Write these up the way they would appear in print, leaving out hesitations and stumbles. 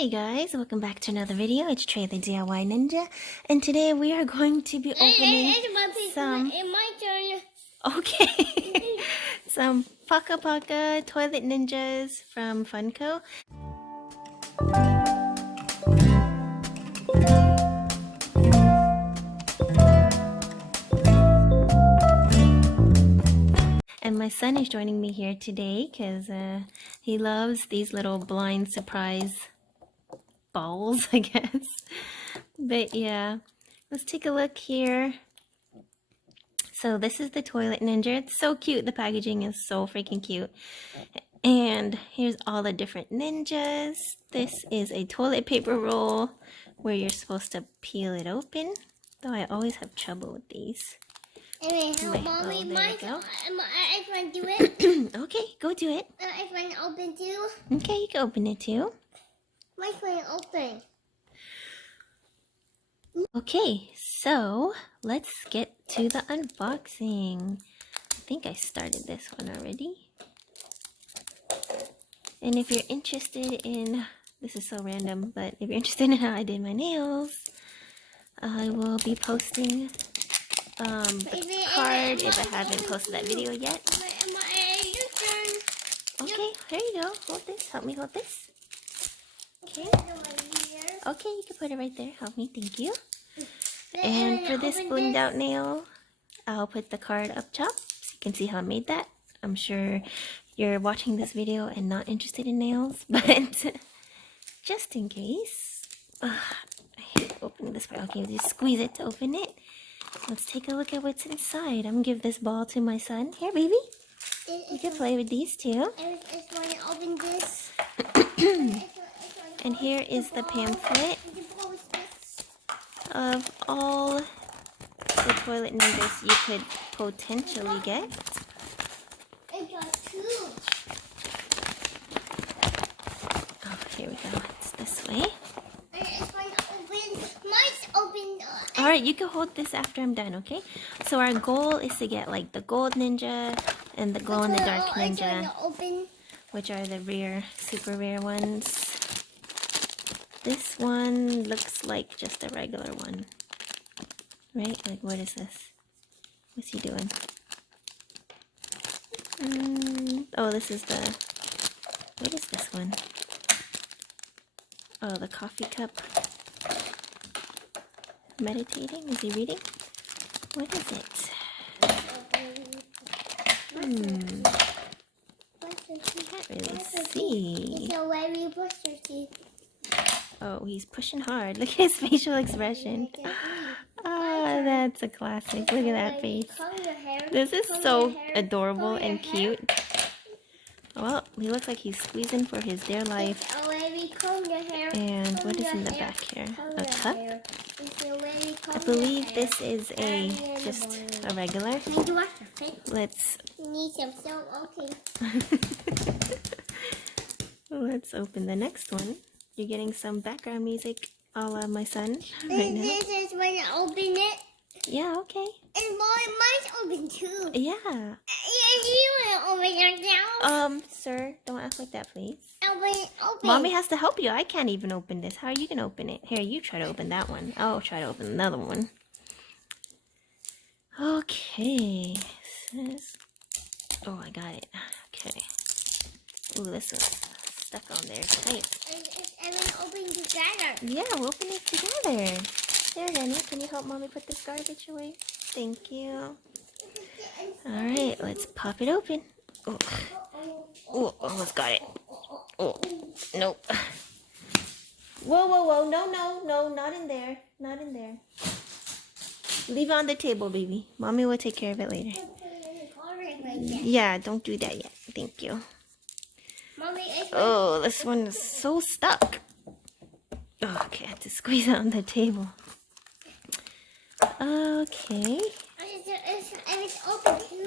Hey guys, welcome back to another video. It's Trey the DIY Ninja, and today we are going to be opening some... It's my turn. Okay. Some Paka Paka toilet ninjas from FUNKO. And my son is joining me here today because he loves these little blind surprise balls, I guess. But yeah, let's take a look here. So this is the toilet ninja. It's so cute. The packaging is so freaking cute. And here's all the different ninjas. This is a toilet paper roll where you're supposed to peel it open. Though I always have trouble with these. Anyway, help there mommy. we go. I want to do it. Okay, go do it. I want to open too. Okay, you can open it too. My phone open. Okay, so let's get to the unboxing. I think I started this one already. And if you're interested in, this is so random, but if you're interested in how I did my nails, I will be posting the card if I haven't posted that video yet. Okay, here you go. Hold this. Help me hold this. Okay. Okay, you can put it right there. Help me. Thank you. And for this blinged out nail, I'll put the card up top so you can see how I made that. I'm sure you're watching this video and not interested in nails, but just in case. I hate opening this part. Okay, just squeeze it to open it. Let's take a look at what's inside. I'm gonna give this ball to my son. Here, baby. You can play with these too. I just want to open this. And here is the pamphlet of all the toilet ninjas you could potentially get. I got two. Oh, here we go. It's this way. I just want to open. Mine's open. Alright, you can hold this after I'm done, okay? So our goal is to get like the gold ninja and the glow in the dark ninja, which are the rare, super rare ones. This one looks like just a regular one, right? Like, what is this? What's he doing? Oh, this is the, what is this one? Oh, the coffee cup. Meditating? Is he reading? What is it? Can't really see. It's a very buster. Oh, he's pushing hard. Look at his facial expression. Ah, that's a classic. Look at that face. This is so adorable and cute. Well, he looks like he's squeezing for his dear life. And what is in the back here? A cup? I believe this is just a regular. Let's let's open the next one. You're getting some background music a la my son right now. This is when I open it. Yeah, okay. And mine's open too. Yeah. Yes, you want to open it now? Sir, don't act like that, please. Open. Mommy has to help you. I can't even open this. How are you going to open it? Here, you try to open that one. I'll try to open another one. Okay. Oh, I got it. Okay. Ooh, this one's stuck on there tight. And then open together. Yeah, we'll open it together. There, Danny. Can you help Mommy put this garbage away? Thank you. Alright, let's pop it open. Oh, oh, almost got it. Oh, nope. Whoa, whoa, whoa. No, not in there. Not in there. Leave it on the table, baby. Mommy will take care of it later. Yeah, don't do that yet. Thank you. Oh, this one is so stuck. Oh, okay, I have to squeeze it on the table. Okay.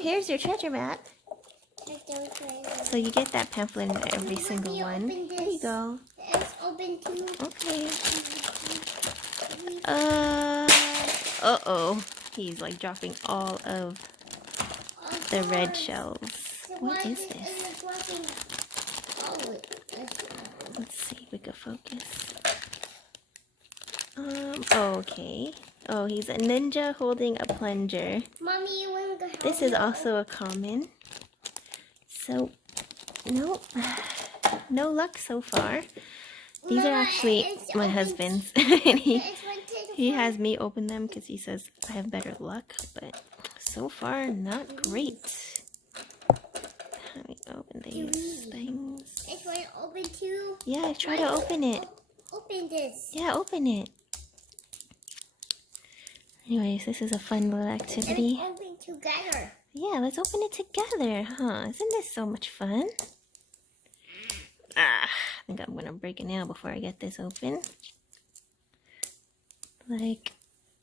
Here's your treasure map. So you get that pamphlet in every single one. There you go. Okay. Uh-oh. He's like dropping all of the red shells. What is this? Let's see. We a focus. Okay. Oh, he's a ninja holding a plunger. Mommy, you want to help This is me? also a common. So, no, no luck so far. These are Mama, actually it's my open. husband's. And he It's one to the he front. has me open them because he says I have better luck. But so far, not great. Let me open these things. It's one open too. Yeah, try to open it. Open this. Yeah, open it. Anyways, this is a fun little activity. Let's open together. Yeah, let's open it together, huh? Isn't this so much fun? I think I'm gonna break a nail before I get this open. Like,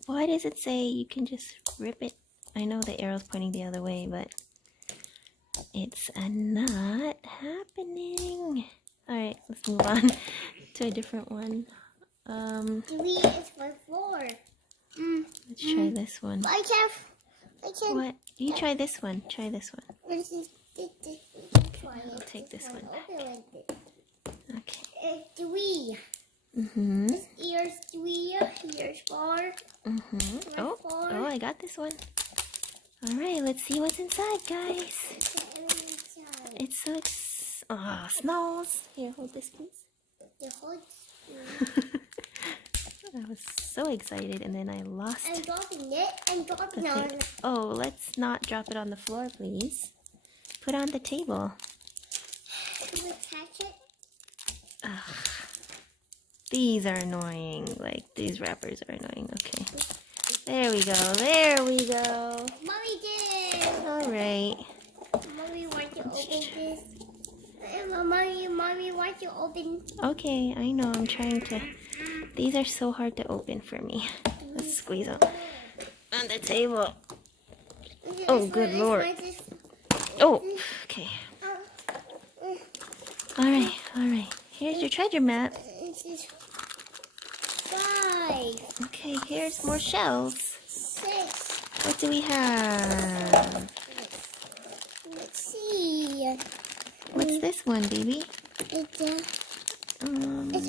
why does it say you can just rip it? I know the arrow's pointing the other way, but it's not happening. Alright, let's move on to a different one. 3 is for 4. Let's try this one. I can. What? You try this one. Try this one. This is I'll take this one back. Open like this. Okay. 3. Mm-hmm. This here's 3. Here's 4. Mm-hmm. Oh, I got this one. Alright, let's see what's inside, guys. It's so smells. Here, hold this, please. The whole I was so excited, and then I lost I'm dropping it. I'm the dropping on thing. it. Oh, let's not drop it on the floor, please. Put it on the table. Can we catch it? Ugh. These are annoying. Like, these wrappers are annoying. Okay. There we go. There we go. Mommy did it. Alright. Mommy want to open this. Mommy want to open. Okay, I know. I'm trying to. These are so hard to open for me. Let's squeeze them on the table. Oh, good lord. Oh, okay. Alright, alright. Here's your treasure map. This is 5, Okay, here's more shells. 6. What do we have? Let's see. What's this one, baby? It's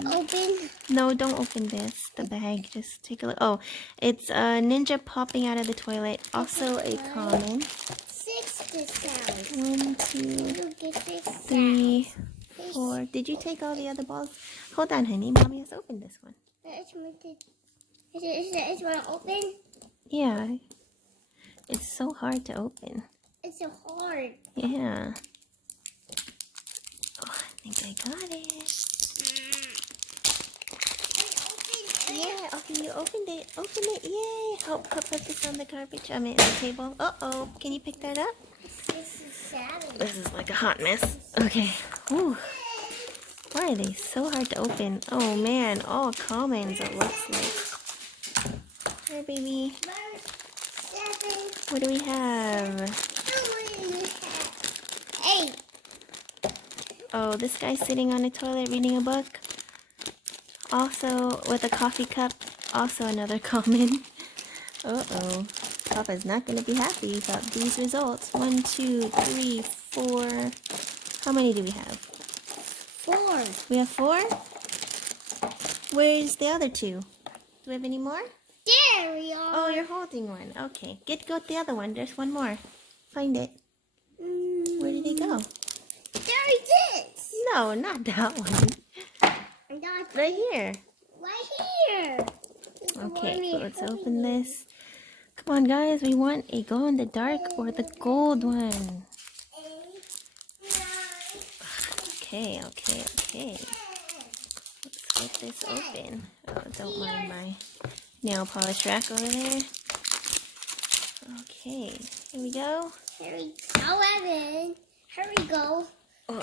open. No, don't open this. The bag. Just take a look. Oh, it's a ninja popping out of the toilet. Also a common. 6 this sound. 1, 2, Look at this 3, 4. Did you take all the other balls? Hold on, honey. Mommy has opened this one. Is one open? Yeah. It's so hard to open. It's so hard. Yeah. Oh, I think I got it. Yeah, okay, you opened it. Open it, yay! Oh, put this on the garbage. On the table. Uh-oh, can you pick that up? This is sad. This is like a hot mess. Okay. Whew. Why are they so hard to open? Oh man, all commons it looks like. Here, baby. 7. What do we have? How many do you have? 8. Oh, this guy's sitting on a toilet reading a book. Also with a coffee cup. Also another common. Uh-oh. Papa's not going to be happy about these results. 1, 2, 3, 4. How many do we have? 4. We have 4? Where's the other 2? Do we have any more? There we are. Oh, you're holding one. Okay. Go to the other one. There's one more. Find it. Where did it go? There it is. No, not that one. Right here. Right here. Okay, so let's open this. Come on, guys. We want a glow in the dark or the gold one. Okay. Let's get this open. Oh, don't mind my nail polish rack over there. Okay, here we go. Here we go, Evan. Here we go. Oh,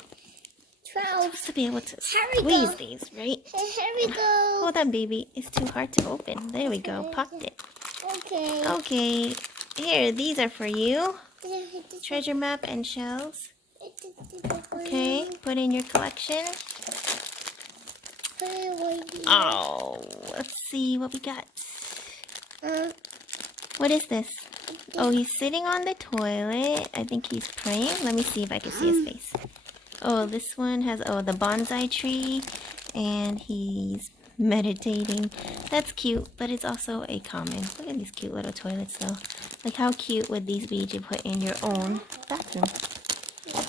12. supposed to be able to Here we squeeze go. these, right? Here we go. Hold on, baby. It's too hard to open. There we go. Popped it. Okay. Okay. Here, these are for you. Treasure map and shells. Okay, put in your collection. Oh, let's see what we got. What is this? Oh, he's sitting on the toilet. I think he's praying. Let me see if I can see his face. Oh, this one has, the bonsai tree. and he's meditating. That's cute, but it's also a common. Look at these cute little toilets though. Like how cute would these be to put in your own bathroom?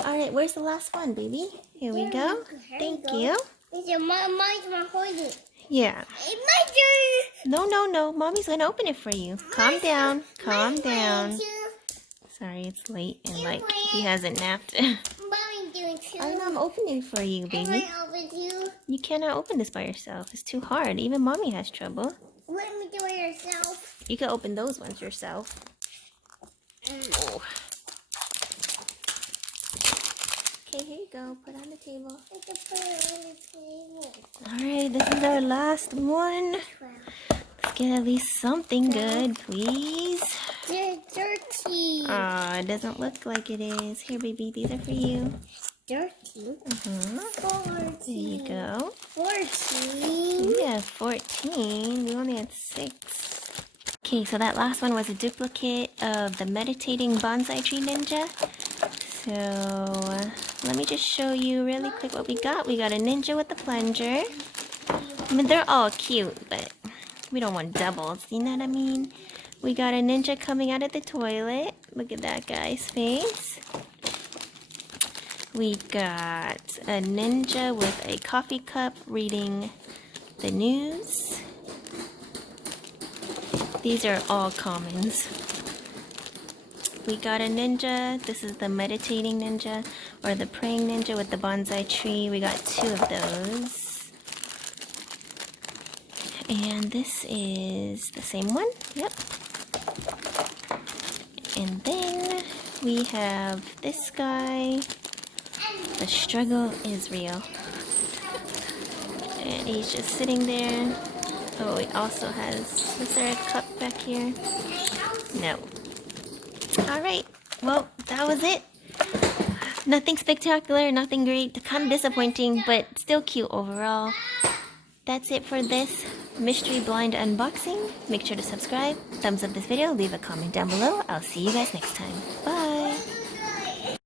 Alright, where's the last one, baby? Here we go. Thank you. Yeah. No. Mommy's gonna open it for you. Calm down. Calm down. Sorry, it's late and like he hasn't napped. I'm opening for you, baby. You cannot open this by yourself. It's too hard. Even mommy has trouble. Let me do it yourself. You can open those ones yourself. Oh. Okay, here you go. Put it on the table. Alright, this is our last one. Let's get at least something good, please. They're dirty. Aw, it doesn't look like it is. Here, baby, these are for you. Dirty. 14. There you go. 14. We have 14. We only had 6. Okay, so that last one was a duplicate of the meditating bonsai tree ninja. So let me just show you really quick what we got. We got a ninja with the plunger. I mean, they're all cute, but we don't want doubles. You know what I mean? We got a ninja coming out of the toilet. Look at that guy's face. We got a ninja with a coffee cup reading the news. These are all commons. We got a ninja. This is the meditating ninja or the praying ninja with the bonsai tree. We got 2 of those. And this is the same one. Yep. And then we have this guy. The struggle is real. And he's just sitting there. Oh, he also has, is there a cup back here? No. Alright, well, that was it. Nothing spectacular, nothing great, kind of disappointing, but still cute overall. That's it for this mystery blind unboxing. Make sure to subscribe, thumbs up this video, leave a comment down below. I'll see you guys next time. Bye!